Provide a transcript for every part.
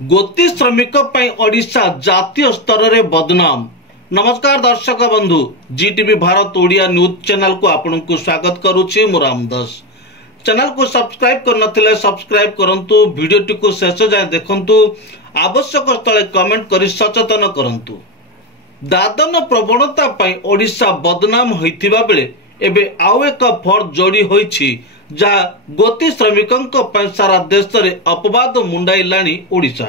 गोती श्रमिक ओडिशा जातीय स्तर में बदनाम। नमस्कार दर्शक बंधु, जीटीवी भारत ओडिया न्यूज चैनल को आपन को स्वागत करुछि। मु रामदास। चैनल को सब्सक्राइब कर नथिले सब्सक्राइब करंतु, वीडियोटी को शेष जाय देखंतु, आवश्यक स्थले कमेंट करि सचेतन करंतु। दादन प्रवणता पई ओडिशा बदनाम होइतिबा बेले एबे आउ एक फर्ज जोड़ी होइछि जहा गोती श्रमिकंक पई सारा देश रे अपवाद मुंडाइलाणी ओडिशा।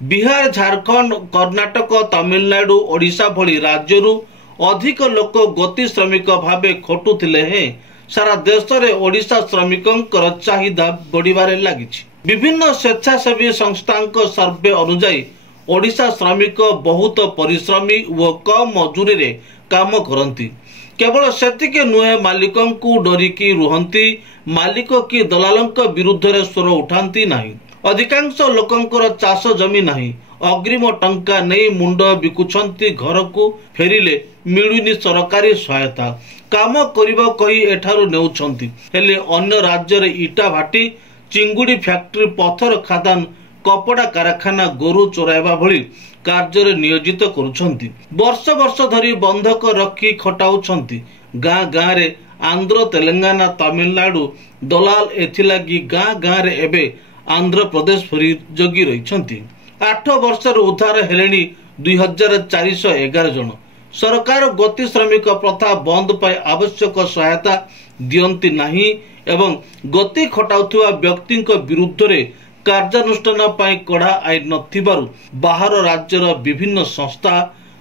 बिहार, झारखंड, कर्नाटक, तमिलनाडु, ओडिशा भली राज्यरू अधिक लोक गोती श्रमिक भावे खटुथिले हैं सारा देश रे ओडिशा श्रमिकंकर चाहिदा बढ़िबारे लागिछि। विभिन्न स्वेच्छासेवी संस्थांक सर्वे अनुसार ओडिशा श्रमिक बहुत परिश्रमी व कम मजूरी रे काम करती। केवल सेतिक नुहे, मालिकों को डरिकी रुहंती, मालिक की दलालंक विरुद्ध रे स्वर उठांती नहीं। अधिकांश लोकंकर चाष जमी नहीं, अग्रिम टंका नहीं मुंड बिकुछंती। घर को फेरिले मिलुनी सरकारी सहायता, काम करिबा कही एठारु नेउछंती, हेले अन्य राज्य रे इटा भाटी, चिंगुड़ी फैक्ट्री, पत्थर खादान, कपड़ा कारखाना, गोरु चोराइबा भली कार्य नियोजित करुछंती। वर्ष वर्ष धरी बंधक रखी खटाउछंती। गाँ गाँ रे आंध्र, तेलंगाना, तमिलनाडु दलाल एथिलागी गाँ गाँ रे एबे आंध्र प्रदेश फेरी जगी रहिछंती। 8 वर्ष उद्धार हेलेनी 2411 जन। सरकार गोती श्रमिक प्रथा बंद पाई आवश्यक सहायता दियंती नहीं एवं गोती खटाउथुवा व्यक्ति विरुद्ध रे कार्यानुष्ठान पाई कड़ा आईन नथिबारु बाहर राज्यर विभिन्न संस्था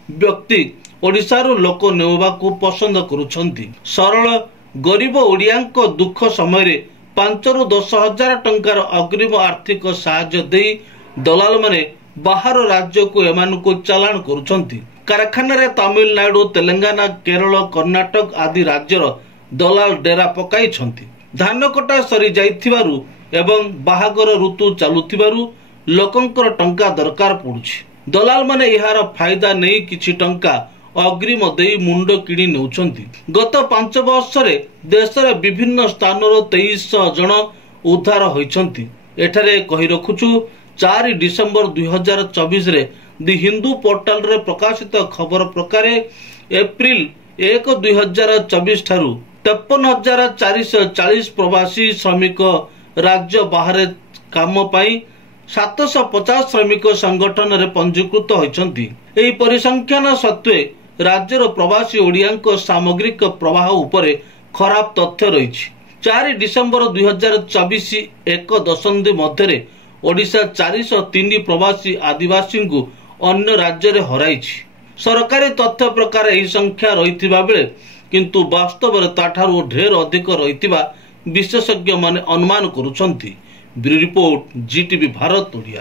व्यक्ति ओडिशारू लोक नेउबाकू पसंद करुछंती। सरल गरीब ओडियांक दुख समय रे 5 ରୁ 10 हजार टंकार अग्रिम आर्थिक सहायता दे दलाल माने बाहर राज्य को एमानकू चालान करुछंती। कारखाना रे तमिलनाडु, तेलंगाना, केरल, कर्नाटक आदि राज्यर दलाल डेरा पकाइछंती। धान कटा सरी जाइथिबारु एवं बाहागर ऋतु चालुथिबारु लोकंकर टंका दरकार पड़ुछि। दलाल माने इहार फायदा नहीं किछि टंका अग्रिम देई मुंड किणी नेउछंती। गत 5 वर्ष रे देश रे विभिन्न स्थान रो 2300 जन उद्धार होइछंती। एठारे कहि रखुछु 4 डिसेंबर 2024 रे दि हिंदू पोर्टल रे प्रकाशित खबर प्रकार एप्रिल 1, 2024 ठारू 53,440 प्रवासी श्रमिक राज्य बाहर काम पाई 750 श्रमिक संगठन रे पंजीकृत होइछंती। एही परिसंख्यान सत्वे राज्यर प्रवासी ओडियांक सामग्रिक प्रवाह उपरे खराब तथ्य रहिछि। 4 डिसेंबर 2024 एक दशंधि मध्य ओडिशा 403 प्रवासी आदिवासी को अन्य राज्य रे हराइछि। सरकारी तथ्य प्रकार एही संख्या रहिथिबा बेले किंतु वास्तव रे ताठारु ढेर अधिक रहिथिबा विशेषज्ञ माने अनुमान करुछंती। Bureau report, GTV Bharat Odia.